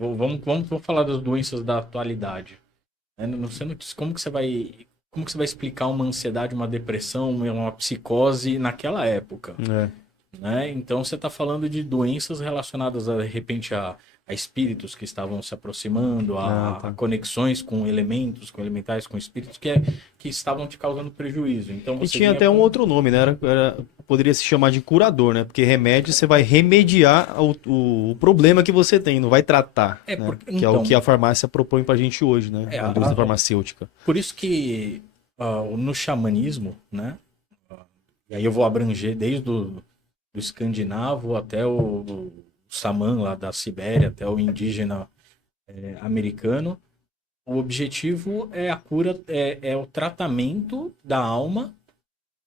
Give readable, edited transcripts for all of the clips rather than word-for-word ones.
Vamos falar das doenças da atualidade. Como que você vai explicar uma ansiedade, uma depressão, uma psicose naquela época? Né? Então você está falando de doenças relacionadas de repente a espíritos que estavam se aproximando, a conexões com elementos, com elementais, com espíritos que estavam te causando prejuízo. Então E tinha até um outro nome, né? Poderia se chamar de curador, né? Porque remédio você vai remediar o problema que você tem, não vai tratar. Né? Que é o que a farmácia propõe pra gente hoje, né? A indústria farmacêutica. Por isso que no xamanismo, né? E aí eu vou abranger desde do escandinavo até o xamã lá da Sibéria, até o indígena americano. O objetivo é a cura, é o tratamento da alma,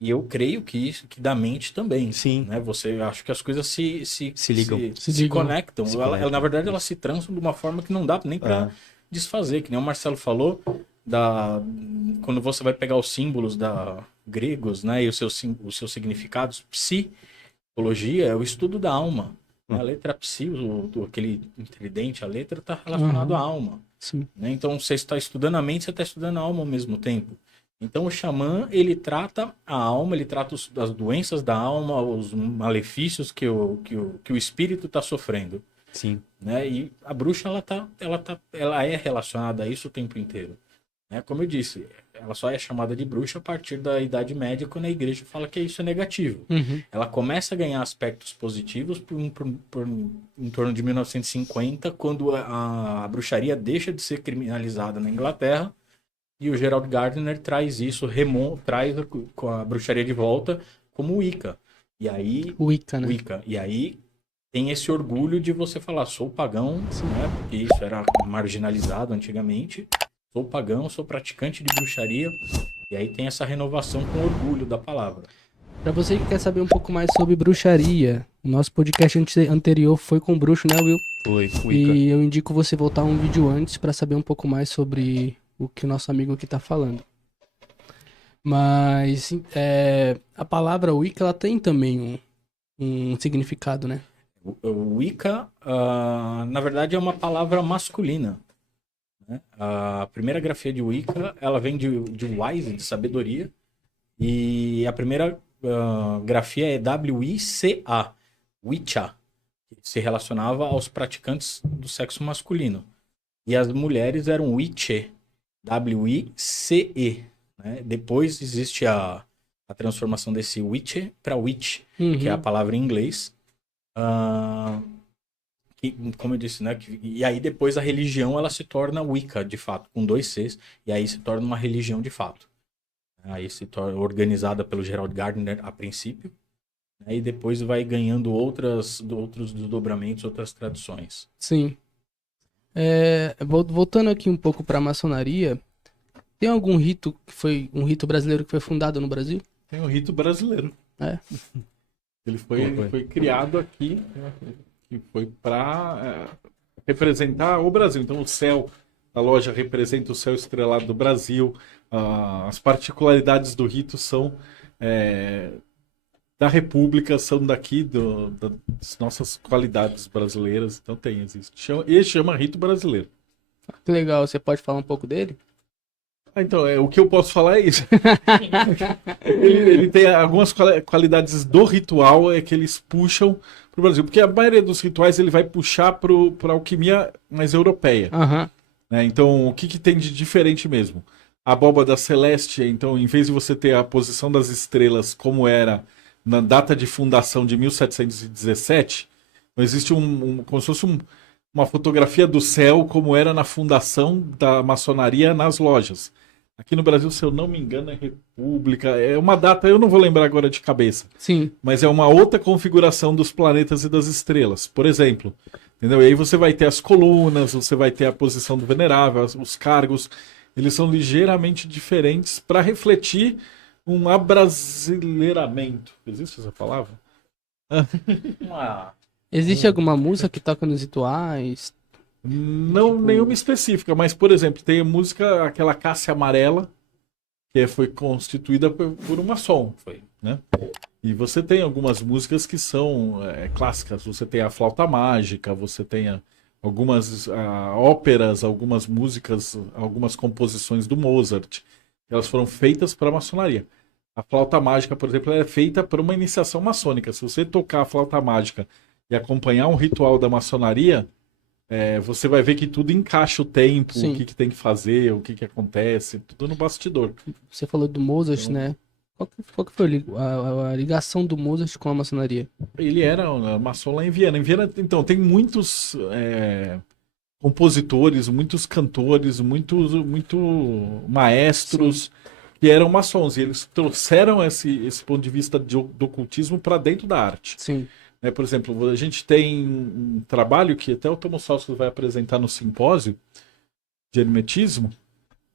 e eu creio que da mente também. Sim. Né? Acho que as coisas se ligam. Se conectam. Na verdade, elas se transam de uma forma que não dá nem para desfazer, que nem o Marcelo falou, quando você vai pegar os símbolos gregos, né, e os seus significados, psicologia é o estudo da alma. A letra psi, aquele tridente, a letra está relacionado à alma. Sim. Né? Então, você está estudando a mente, você está estudando a alma ao mesmo tempo. Então, o xamã, ele trata a alma, ele trata as doenças da alma, os malefícios que o espírito está sofrendo. Sim. Né? E a bruxa, ela é relacionada a isso o tempo inteiro. Né? Como eu disse, ela só é chamada de bruxa a partir da Idade Média, quando a igreja fala que isso é negativo. Ela começa a ganhar aspectos positivos em torno de 1950, quando a bruxaria deixa de ser criminalizada na Inglaterra, e o Gerald Gardner traz isso, traz a bruxaria de volta como Wicca. E aí, Wicca, né? Wicca. E aí tem esse orgulho de você falar, sou pagão, né? Porque isso era marginalizado antigamente. Sou pagão, sou praticante de bruxaria. E aí tem essa renovação com orgulho da palavra. Pra você que quer saber um pouco mais sobre bruxaria, o nosso podcast anterior foi com bruxo, né, Will? Foi, Wicca. E eu indico você voltar um vídeo antes pra saber um pouco mais sobre o que o nosso amigo aqui tá falando. Mas a palavra Wicca, ela tem também um significado, né? O Wicca, na verdade, é uma palavra masculina. Né? A primeira grafia de Wicca, ela vem de wise, de sabedoria. E a primeira grafia é W-I-C-A, Wicca, que se relacionava aos praticantes do sexo masculino. E as mulheres eram Witche, W-I-C-E. Né? Depois existe a transformação desse Witche para Witch, que é a palavra em inglês. Como eu disse, né? E aí depois a religião ela se torna Wicca, de fato, com 2 Cs, e aí se torna uma religião de fato. Aí se torna organizada pelo Gerald Gardner a princípio, né, e depois vai ganhando outros desdobramentos, outras tradições. Sim. Voltando aqui um pouco para a maçonaria, tem algum rito que foi um rito brasileiro que foi fundado no Brasil? Tem um rito brasileiro. Ele foi criado aqui, que foi para representar o Brasil. Então o céu, a loja representa o céu estrelado do Brasil. As particularidades do rito são da República, são daqui das nossas qualidades brasileiras. Então existe. Ele chama rito brasileiro. Que legal, você pode falar um pouco dele? Então, o que eu posso falar é isso. ele tem algumas qualidades do ritual que eles puxam para o Brasil. Porque a maioria dos rituais ele vai puxar para a alquimia mais europeia. Né? Então, o que tem de diferente mesmo? A abóbada celeste, então, em vez de você ter a posição das estrelas como era na data de fundação de 1717, existe como se fosse uma fotografia do céu como era na fundação da maçonaria nas lojas. Aqui no Brasil, se eu não me engano, é República. É uma data, eu não vou lembrar agora de cabeça. Sim. Mas é uma outra configuração dos planetas e das estrelas. Por exemplo. Entendeu? E aí você vai ter as colunas, você vai ter a posição do venerável, os cargos. Eles são ligeiramente diferentes para refletir um abrasileiramento. Existe essa palavra? Existe alguma música que toca nos rituais? Não, nenhuma específica, mas, por exemplo, tem a música, aquela Cássia Amarela, que foi constituída por uma maçom, né? E você tem algumas músicas que são clássicas, você tem a Flauta Mágica, você tem algumas óperas, algumas músicas, algumas composições do Mozart. Elas foram feitas para a maçonaria. A flauta mágica, por exemplo, é feita para uma iniciação maçônica. Se você tocar a flauta mágica e acompanhar um ritual da maçonaria, você vai ver que tudo encaixa o tempo, o que tem que fazer, o que acontece, tudo no bastidor. Você falou do Mozart, então, né? Qual que foi a ligação do Mozart com a maçonaria? Ele era maçom lá em Viena. Em Viena, então, tem muitos compositores, muitos cantores, muitos maestros que eram maçons. E eles trouxeram esse ponto de vista do ocultismo para dentro da arte. Sim. Por exemplo, a gente tem um trabalho que até o Tomo Salso vai apresentar no simpósio de hermetismo,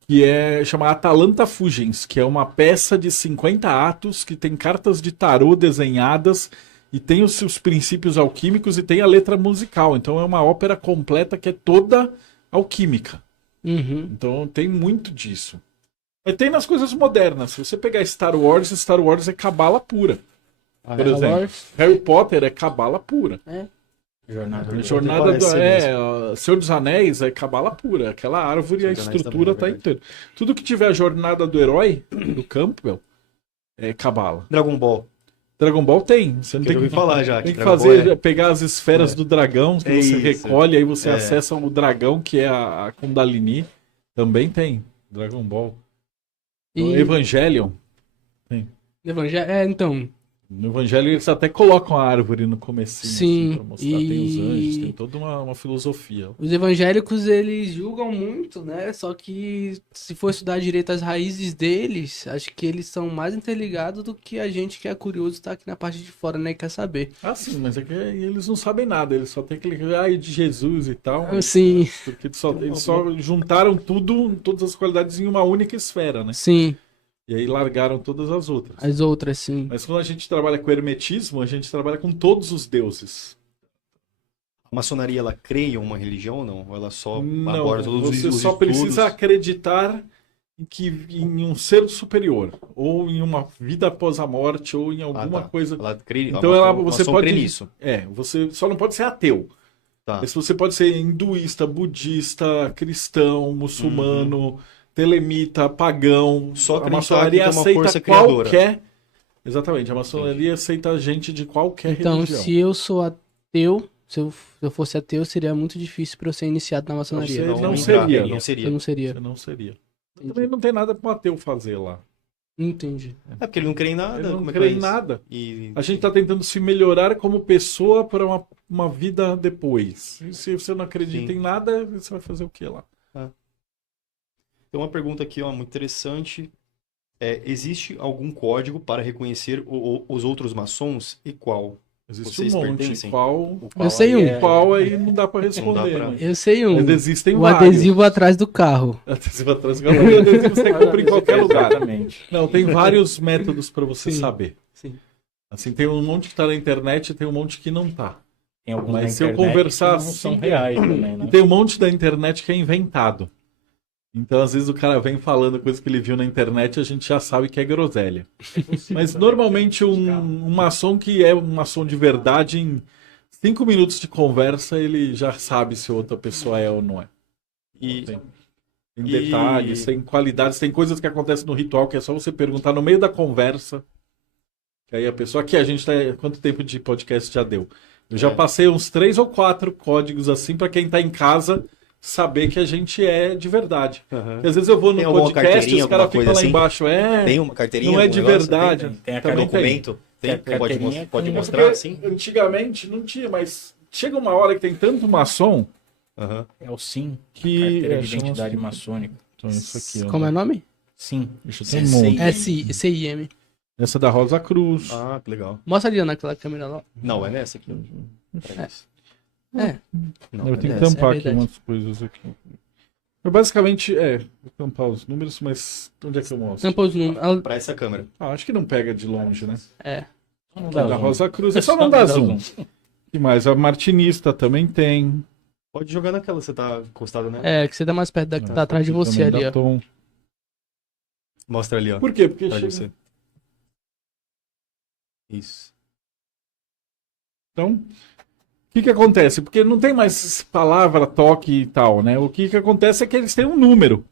que chama Atalanta Fugens, que é uma peça de 50 atos que tem cartas de tarô desenhadas e tem os seus princípios alquímicos e tem a letra musical. Então é uma ópera completa que é toda alquímica. Uhum. Então tem muito disso. Mas tem nas coisas modernas. Se você pegar Star Wars é cabala pura. Por exemplo, Harry Potter é cabala pura. Jornada do Senhor dos Anéis é cabala pura. Aquela árvore, a estrutura tá inteira. Tudo que tiver a jornada do herói, do Campbell, é cabala. Dragon Ball tem. Você não tem que falar já. Tem que fazer, pegar as esferas do dragão que você recolhe, aí você acessa o dragão, que é a Kundalini. Também tem. Dragon Ball. Evangelion. Tem. Então... No Evangelho eles até colocam a árvore no comecinho. Sim. Assim, pra mostrar. Tem os anjos, tem toda uma filosofia. Os evangélicos, eles julgam muito, né? Só que se for estudar direito as raízes deles, acho que eles são mais interligados do que a gente que é curioso está aqui na parte de fora, né? E quer saber. Ah, sim, mas é que eles não sabem nada. Eles só tem aquele de Jesus e tal. Sim. Porque eles só juntaram todas as qualidades em uma única esfera, né? Sim. E aí largaram todas as outras. As outras, sim. Mas quando a gente trabalha com hermetismo, a gente trabalha com todos os deuses. A maçonaria, ela crê em uma religião ou não? Ou ela só aborda todos os Você só precisa acreditar em um ser superior. Ou em uma vida após a morte, ou em alguma coisa. Ela crê, então você pode crê nisso. Você só não pode ser ateu. Tá. Mas você pode ser hinduísta, budista, cristão, muçulmano... telemita, pagão, só a maçonaria aceita qualquer... Exatamente, a maçonaria aceita gente de qualquer religião. Então, se eu sou ateu, se eu fosse ateu, seria muito difícil para eu ser iniciado na maçonaria. Você não seria. Também não tem nada para um ateu fazer lá. Entendi. Porque ele não crê em nada. Ele não crê em nada. A gente está tentando se melhorar como pessoa para uma vida depois. E se você não acredita em nada, você vai fazer o que lá? Tem uma pergunta aqui, muito interessante. Existe algum código para reconhecer os outros maçons e qual? Existe Vocês um monte. pertencem? Eu sei um. Qual aí não dá para responder. Né? Eu sei um. Mas existem o vários. Adesivo atrás do carro. Adesivo atrás do carro. O adesivo você compra em qualquer lugar. Exatamente. Não, tem vários métodos para você saber. Sim. Assim, tem um monte que está na internet e tem um monte que não está. Tem alguns Mas se eu conversar assim, são reais também, né? Tem um monte da internet que é inventado. Então, às vezes, o cara vem falando coisa que ele viu na internet e a gente já sabe que é groselha. Mas, normalmente, um maçom que é um maçom de verdade, em 5 minutos de conversa, ele já sabe se outra pessoa é ou não é. Tem detalhes, tem qualidades, tem coisas que acontecem no ritual que é só você perguntar no meio da conversa. Que aí a pessoa... Aqui, a gente tá... Quanto tempo de podcast já deu? Eu já passei uns 3 ou 4 códigos assim para quem tá em casa... saber que a gente é de verdade. Porque às vezes eu vou no podcast e os caras ficam lá embaixo. Tem uma carteirinha? Não é de verdade. Tem documento? Pode mostrar, sim? Antigamente não tinha, mas chega uma hora que tem tanto maçom. É o SIM, que carteira de identidade maçônica. Então, isso aqui, como é o nome? SIM. Tem um monte. SIM. Essa da Rosa Cruz. Ah, que legal. Mostra ali naquela câmera lá. Não, é nessa aqui. Eu tenho que tampar aqui umas coisas aqui. Eu basicamente, vou tampar os números, mas onde é que eu mostro? Tampa os números. Pra essa câmera. Acho que não pega de longe, né? Da Rosa Cruz, é só não dar zoom. E mais, a Martinista também tem. Pode jogar naquela, você tá encostado, né? Que você tá mais perto da que tá atrás de você ali, ó. Tom. Mostra ali, ó. Por quê? Porque chega... você. Isso. Então, que acontece? Porque não tem mais palavra, toque e tal, né? O que acontece é que eles têm um número.